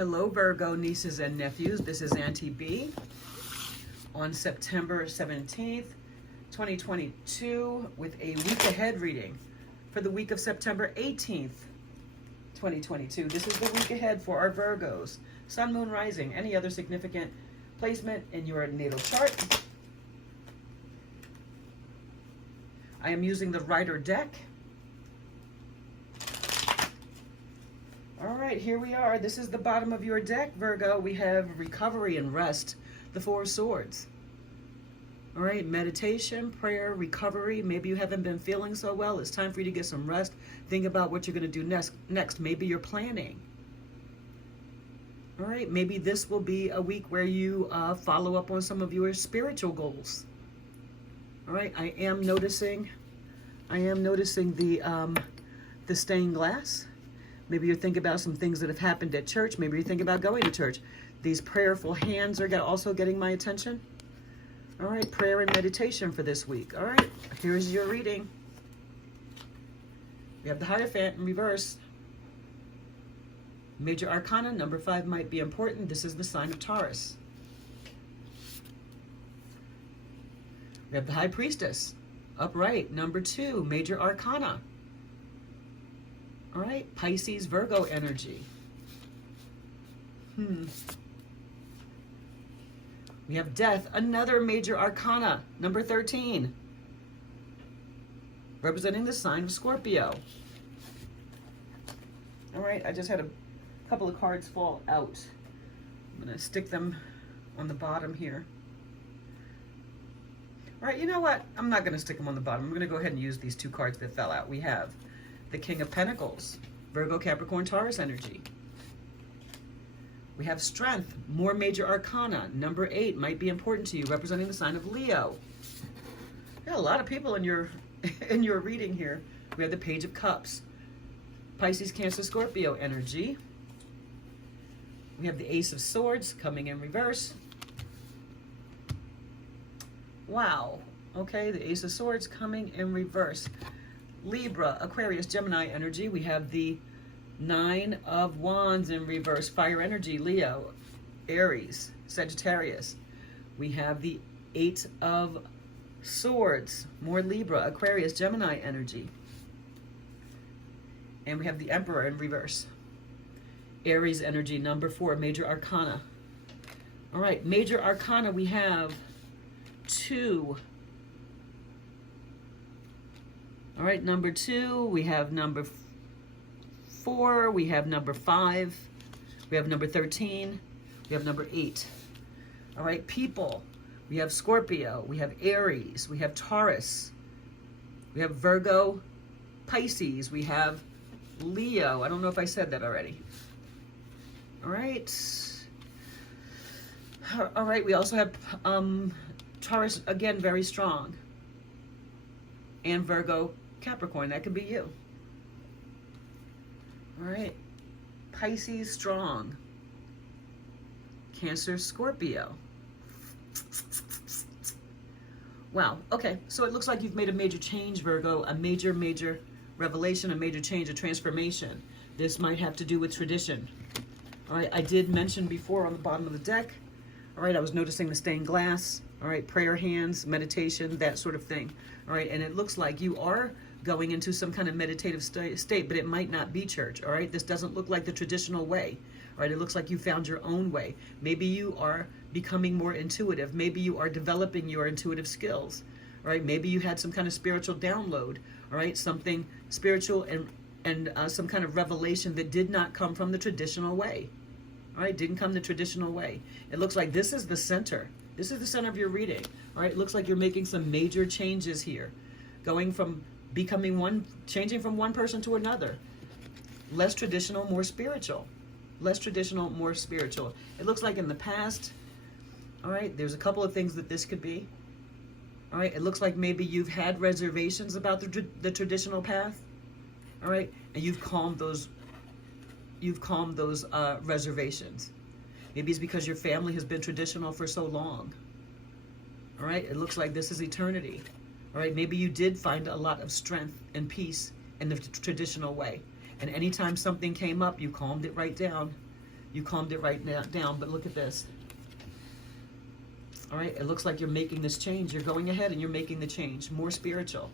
Hello, Virgo nieces and nephews. This is Auntie B on September 17th, 2022 with a week ahead reading for the week of September 18th, 2022. This is the week ahead for our Virgos. Sun, Moon, Rising, any other significant placement in your natal chart. I am using the Rider deck. All right, here we are. This is the bottom of your deck, Virgo. We have recovery and rest, the Four of Swords. All right, meditation, prayer, recovery. Maybe you haven't been feeling so well. It's time for you to get some rest. Think about what you're going to do next. Maybe you're planning. All right, maybe this will be a week where you follow up on some of your spiritual goals. All right, I am noticing the stained glass. Maybe you're thinking about some things that have happened at church. Maybe you're thinking about going to church. These prayerful hands are also getting my attention. All right, prayer and meditation for this week. All right, here's your reading. We have the Hierophant in reverse. Major Arcana, number 5 might be important. This is the sign of Taurus. We have the High Priestess, upright, number 2, Major Arcana. All right, Pisces, Virgo energy. We have Death, another Major Arcana, number 13, representing the sign of Scorpio. All right, I just had a couple of cards fall out. I'm going to stick them on the bottom here. All right, you know what? I'm not going to stick them on the bottom. I'm going to go ahead and use these 2 cards that fell out. We have the King of Pentacles, Virgo, Capricorn, Taurus energy. We have Strength, more Major Arcana, number 8 might be important to you, representing the sign of Leo. There are a lot of people in your reading here. We have the Page of Cups, Pisces, Cancer, Scorpio energy. We have the Ace of Swords coming in reverse. Wow. Okay, the Ace of Swords coming in reverse. Libra, Aquarius, Gemini energy. We have the 9 of Wands in reverse. Fire energy, Leo, Aries, Sagittarius. We have the 8 of Swords, more Libra, Aquarius, Gemini energy. And we have the Emperor in reverse. Aries energy, number 4, Major Arcana. All right, Major Arcana, we have 2. All right, number 2, we have number 4, we have number 5, we have number 13, we have number 8. All right, people, we have Scorpio, we have Aries, we have Taurus, we have Virgo, Pisces, we have Leo. I don't know if I said that already. All right. All right, we also have Taurus, again, very strong. And Virgo, Capricorn, that could be you. All right. Pisces, strong. Cancer, Scorpio. Wow. Okay. So it looks like you've made a major change, Virgo. A major revelation, a major change, a transformation. This might have to do with tradition. All right. I did mention before on the bottom of the deck. All right. I was noticing the stained glass. All right. Prayer hands, meditation, that sort of thing. All right. And it looks like you are going into some kind of meditative state, but it might not be church. All right. This doesn't look like the traditional way. All right. It looks like you found your own way. Maybe you are becoming more intuitive. Maybe you are developing your intuitive skills. All right. Maybe you had some kind of spiritual download. All right. Something spiritual and some kind of revelation that did not come from the traditional way. All right. Didn't come the traditional way. It looks like this is the center. This is the center of your reading. All right. It looks like you're making some major changes here. Going from becoming one, changing from one person to another. Less traditional, more spiritual. Less traditional, more spiritual. It looks like in the past, all right, there's a couple of things that this could be. All right, it looks like maybe you've had reservations about the traditional path. All right, and you've calmed those reservations. Maybe it's because your family has been traditional for so long. All right, it looks like this is eternity. All right, maybe you did find a lot of strength and peace in the traditional way. And anytime something came up, you calmed it right down. You calmed it right now down, but look at this. All right, it looks like you're making this change. You're going ahead and you're making the change, more spiritual.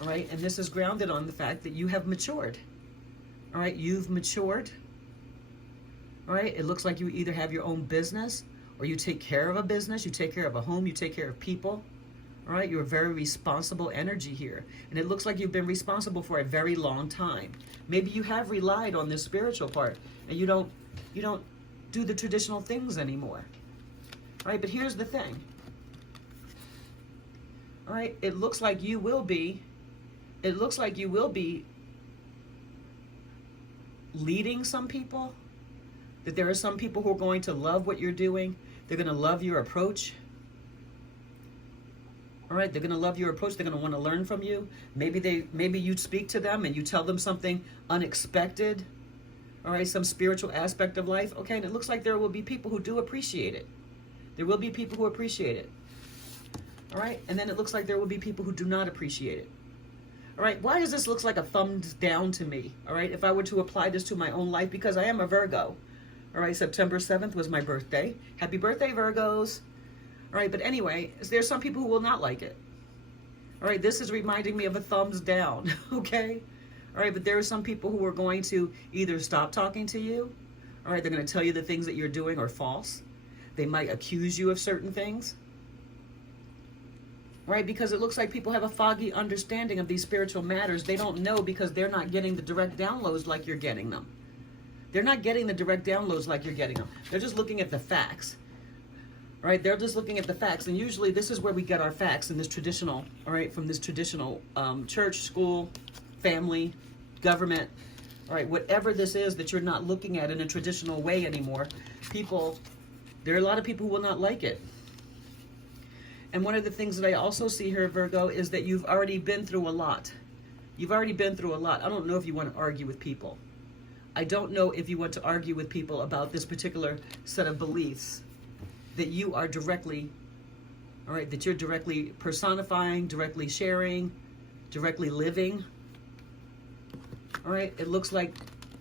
All right, and this is grounded on the fact that you have matured. All right, you've matured. All right, it looks like you either have your own business or you take care of a business, you take care of a home, you take care of people. All right, you're a very responsible energy here. And it looks like you've been responsible for a very long time. Maybe you have relied on this spiritual part and you don't do the traditional things anymore. All right, but here's the thing. All right, it looks like you will be leading some people, that there are some people who are going to love what you're doing. They're going to love your approach. All right, they're going to love your approach. They're going to want to learn from you. Maybe you speak to them and you tell them something unexpected. All right, some spiritual aspect of life. Okay, and it looks like there will be people who do appreciate it. There will be people who appreciate it. All right, and then it looks like there will be people who do not appreciate it. All right, why does this look like a thumbs down to me? All right, if I were to apply this to my own life, because I am a Virgo. All right, September 7th was my birthday. Happy birthday, Virgos. All right, but anyway, there's some people who will not like it. All right, this is reminding me of a thumbs down, okay? All right, but there are some people who are going to either stop talking to you. All right, they're going to tell you the things that you're doing are false. They might accuse you of certain things. Right, because it looks like people have a foggy understanding of these spiritual matters. They don't know because they're not getting the direct downloads like you're getting them. They're not getting the direct downloads like you're getting them. They're just looking at the facts. Right, they're just looking at the facts. And usually this is where we get our facts in this traditional, all right, from this traditional church, school, family, government, all right, whatever this is that you're not looking at in a traditional way anymore. There are a lot of people who will not like it. And one of the things that I also see here, Virgo, is that you've already been through a lot. You've already been through a lot. I don't know if you want to argue with people. I don't know if you want to argue with people about this particular set of beliefs that you are directly, all right, that you're directly personifying, directly sharing, directly living. All right, it looks like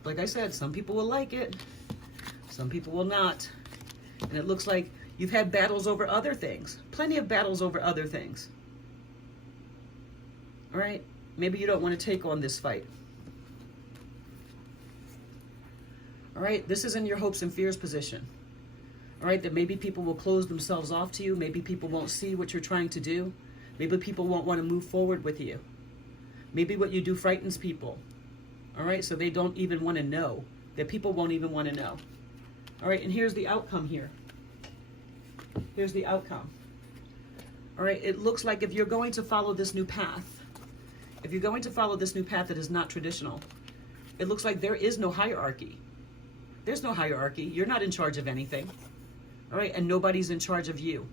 I said, some people will like it, some people will not. And it looks like you've had battles over other things. Plenty of battles over other things. All right? Maybe you don't want to take on this fight. All right? This is in your hopes and fears position. All right? That maybe people will close themselves off to you. Maybe people won't see what you're trying to do. Maybe people won't want to move forward with you. Maybe what you do frightens people. All right? So they don't even want to know. That people won't even want to know. All right? And here's the outcome here. Here's the outcome. All right, it looks like if you're going to follow this new path, if you're going to follow this new path that is not traditional, it looks like there is no hierarchy. There's no hierarchy. You're not in charge of anything. All right, and nobody's in charge of you.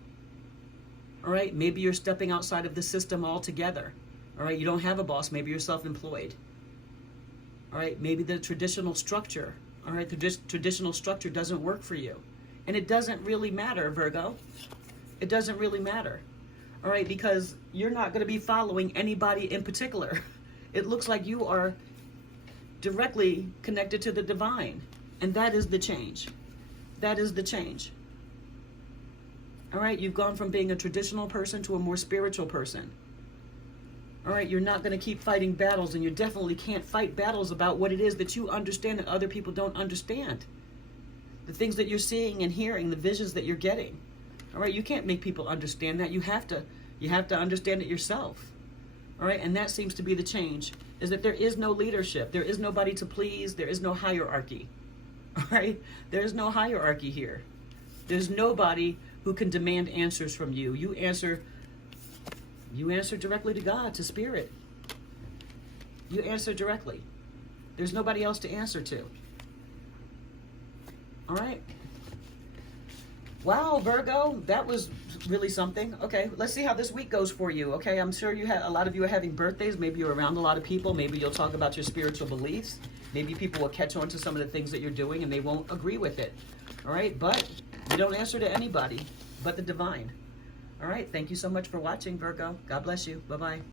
All right, maybe you're stepping outside of the system altogether. All right, you don't have a boss. Maybe you're self-employed. All right, maybe the traditional structure, all right, the traditional structure doesn't work for you. And it doesn't really matter, Virgo. It doesn't really matter. All right, because you're not going to be following anybody in particular. It looks like you are directly connected to the divine. And that is the change. That is the change. All right, you've gone from being a traditional person to a more spiritual person. All right, you're not going to keep fighting battles, and you definitely can't fight battles about what it is that you understand that other people don't understand. The things that you're seeing and hearing, the visions that you're getting. All right, you can't make people understand that. You have to understand it yourself. All right, and that seems to be the change, is that there is no leadership. There is nobody to please. There is no hierarchy. All right, there is no hierarchy here. There's nobody who can demand answers from you. You answer directly to God, to Spirit. You answer directly. There's nobody else to answer to. All right. Wow, Virgo, that was really something. Okay, let's see how this week goes for you. Okay, I'm sure a lot of you are having birthdays. Maybe you're around a lot of people. Maybe you'll talk about your spiritual beliefs. Maybe people will catch on to some of the things that you're doing and they won't agree with it. All right, but you don't answer to anybody but the divine. All right, thank you so much for watching, Virgo. God bless you. Bye-bye.